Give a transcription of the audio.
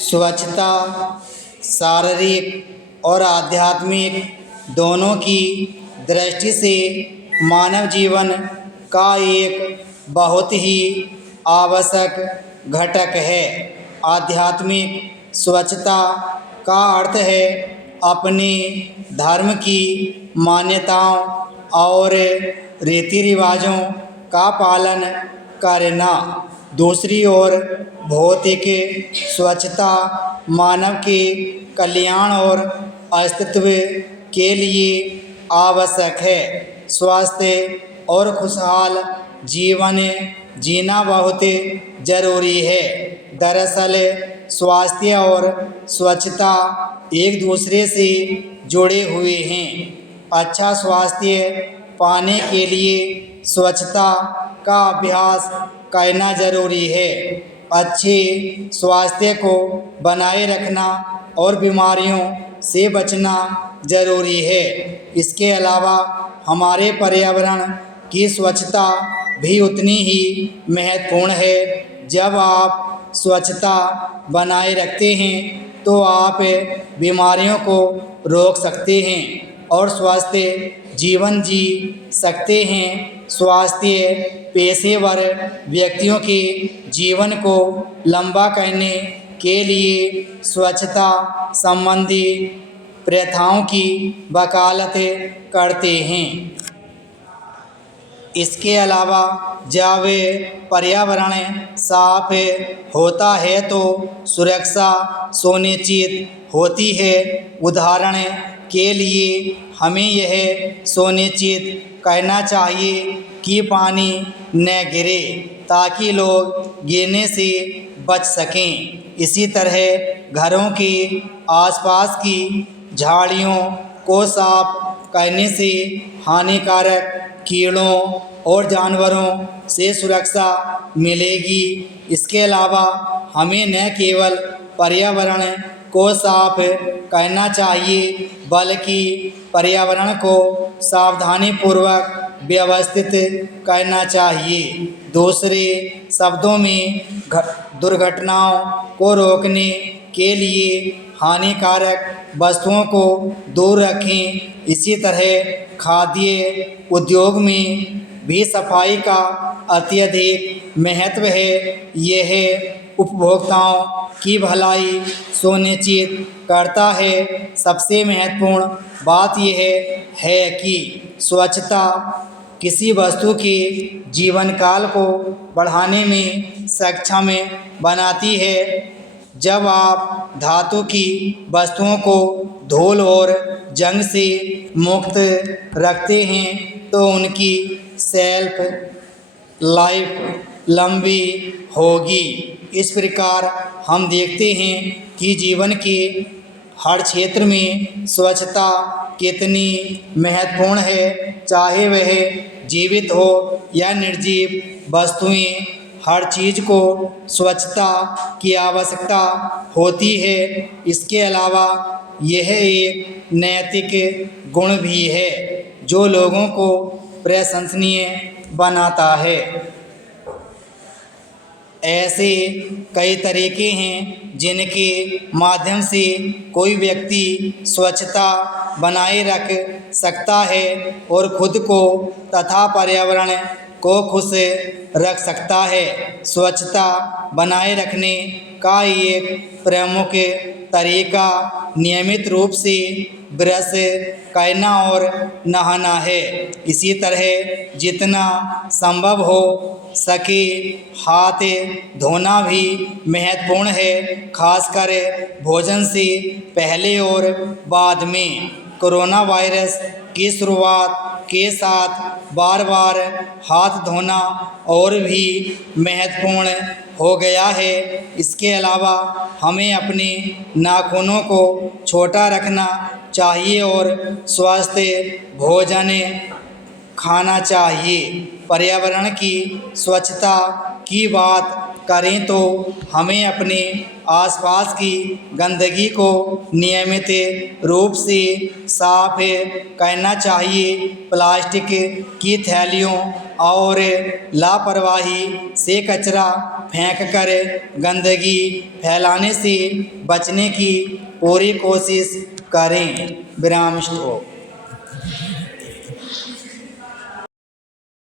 स्वच्छता शारीरिक और आध्यात्मिक दोनों की दृष्टि से मानव जीवन का एक बहुत ही आवश्यक घटक है। आध्यात्मिक स्वच्छता का अर्थ है अपने धर्म की मान्यताओं और रीति रिवाजों का पालन करना। दूसरी ओर भौतिक स्वच्छता मानव के कल्याण और अस्तित्व के लिए आवश्यक है। स्वास्थ्य और खुशहाल जीवन जीना बहुत जरूरी है। दरअसल स्वास्थ्य और स्वच्छता एक दूसरे से जुड़े हुए हैं। अच्छा स्वास्थ्य पाने के लिए स्वच्छता का अभ्यास करना जरूरी है। अच्छे स्वास्थ्य को बनाए रखना और बीमारियों से बचना जरूरी है। इसके अलावा हमारे पर्यावरण की स्वच्छता भी उतनी ही महत्वपूर्ण है। जब आप स्वच्छता बनाए रखते हैं तो आप बीमारियों को रोक सकते हैं और स्वस्थ जीवन जी सकते हैं। स्वास्थ्य पेशेवर व्यक्तियों के जीवन को लंबा करने के लिए स्वच्छता संबंधी प्रथाओं की वकालत करते हैं। इसके अलावा जब पर्यावरण साफ होता है तो सुरक्षा सुनिश्चित होती है। उदाहरण के लिए हमें यह सुनिश्चित करना चाहिए कि पानी न गिरे ताकि लोग गिरने से बच सकें। इसी तरह घरों के आसपास की झाड़ियों को साफ करने से हानिकारक कीड़ों और जानवरों से सुरक्षा मिलेगी। इसके अलावा हमें न केवल पर्यावरण को साफ करना चाहिए बल्कि पर्यावरण को सावधानीपूर्वक व्यवस्थित करना चाहिए। दूसरे शब्दों में दुर्घटनाओं को रोकने के लिए हानिकारक वस्तुओं को दूर रखें। इसी तरह खाद्य उद्योग में भी सफाई का अत्यधिक महत्व है। यह उपभोक्ताओं की भलाई सुनिश्चित करता है। सबसे महत्वपूर्ण बात यह है कि स्वच्छता किसी वस्तु के जीवन काल को बढ़ाने में सक्षम बनाती है। जब आप धातु की वस्तुओं को धूल और जंग से मुक्त रखते हैं तो उनकी शेल्फ लाइफ लंबी होगी। इस प्रकार हम देखते हैं कि जीवन के हर क्षेत्र में स्वच्छता कितनी महत्वपूर्ण है। चाहे वह जीवित हो या निर्जीव वस्तुएं, हर चीज़ को स्वच्छता की आवश्यकता होती है। इसके अलावा यह एक नैतिक गुण भी है जो लोगों को प्रशंसनीय बनाता है। ऐसे कई तरीके हैं जिनके माध्यम से कोई व्यक्ति स्वच्छता बनाए रख सकता है और खुद को तथा पर्यावरण को खुश रख सकता है। स्वच्छता बनाए रखने का एक प्रमुख तरीका नियमित रूप से ब्रश करना और नहाना है। इसी तरह जितना संभव हो सके हाथ धोना भी महत्वपूर्ण है, खासकर भोजन से पहले और बाद में। कोरोना वायरस की शुरुआत के साथ बार बार हाथ धोना और भी महत्वपूर्ण हो गया है। इसके अलावा हमें अपने नाखूनों को छोटा रखना चाहिए और स्वस्थ भोजन खाना चाहिए। पर्यावरण की स्वच्छता की बात करें तो हमें अपने आसपास की गंदगी को नियमित रूप से साफ करना चाहिए। प्लास्टिक की थैलियों और लापरवाही से कचरा फेंककर गंदगी फैलाने से बचने की पूरी कोशिश करें। विराम स्टॉप।